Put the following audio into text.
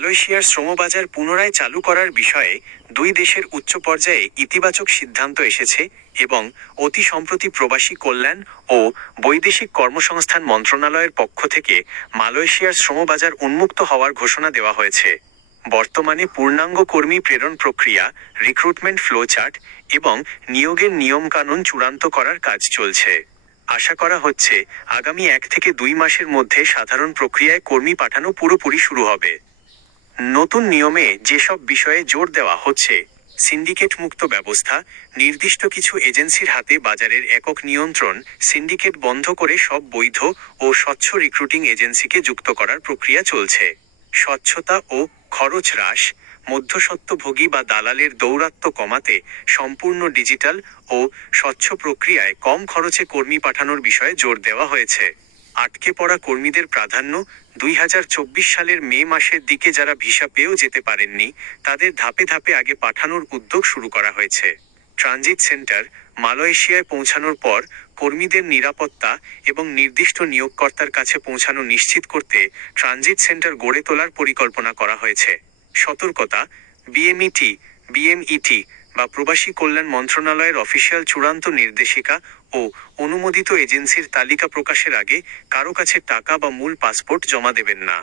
মালয়েশিয়ার শ্রমবাজার পুনরায় চালু করার বিষয়ে দুই দেশের উচ্চ পর্যায়ে ইতিবাচক সিদ্ধান্ত এসেছে এবং অতি সম্প্রতি প্রবাসী কল্যাণ ও বৈদেশিক কর্মসংস্থান মন্ত্রণালয়ের পক্ষ থেকে মালয়েশিয়ার শ্রমবাজার উন্মুক্ত হওয়ার ঘোষণা দেওয়া হয়েছে। বর্তমানে পূর্ণাঙ্গ কর্মী প্রেরণ প্রক্রিয়া, রিক্রুটমেন্ট ফ্লোচার্ট এবং নিয়োগের নিয়মকানুন চূড়ান্ত করার কাজ চলছে। আশা করা হচ্ছে আগামী 1 থেকে 2 মাসের মধ্যে সাধারণ প্রক্রিয়ায় কর্মী পাঠানো পুরোপুরি শুরু হবে। নতুন নিয়মে যেসব বিষয়ে জোর দেওয়া হচ্ছে: সিন্ডিকেট মুক্ত ব্যবস্থা, নির্দিষ্ট কিছু এজেন্সির হাতে বাজারের একক নিয়ন্ত্রণ, সিন্ডিকেট বন্ধ করে সব বৈধ ও স্বচ্ছ রিক্রুটিং এজেন্সিকে যুক্ত করার প্রক্রিয়া চলছে। স্বচ্ছতা ও খরচ হ্রাস, মধ্যস্বত্বভোগী বা দালালের দৌরাত্ম্য কমাতে সম্পূর্ণ ডিজিটাল ও স্বচ্ছ প্রক্রিয়ায় কম খরচে কর্মী পাঠানোর বিষয়ে জোর দেওয়া হয়েছে। আটকে পড়া কর্মীদের প্রাধান্য, 2024 সালের মে মাসের দিকে যারা ভিসা পেয়েও যেতে পারেননি তাদের ধাপে ধাপে আগে পাঠানোর উদ্যোগ শুরু করা হয়েছে। ট্রানজিট সেন্টার, মালয়েশিয়ায় পৌঁছানোর পর কর্মীদের নিরাপত্তা এবং নির্দিষ্ট নিয়োগকর্তার কাছে পৌঁছানো নিশ্চিত করতে ট্রানজিট সেন্টার গড়ে তোলার পরিকল্পনা করা হয়েছে। সতর্কতা: বিএমইটি বা প্রবাসী কল্যাণ মন্ত্রণালয়ের অফিসিয়াল চূড়ান্ত নির্দেশিকা ও অনুমোদিত এজেন্সির তালিকা প্রকাশের আগে কারো কাছে টাকা বা মূল পাসপোর্ট জমা দেবেন না।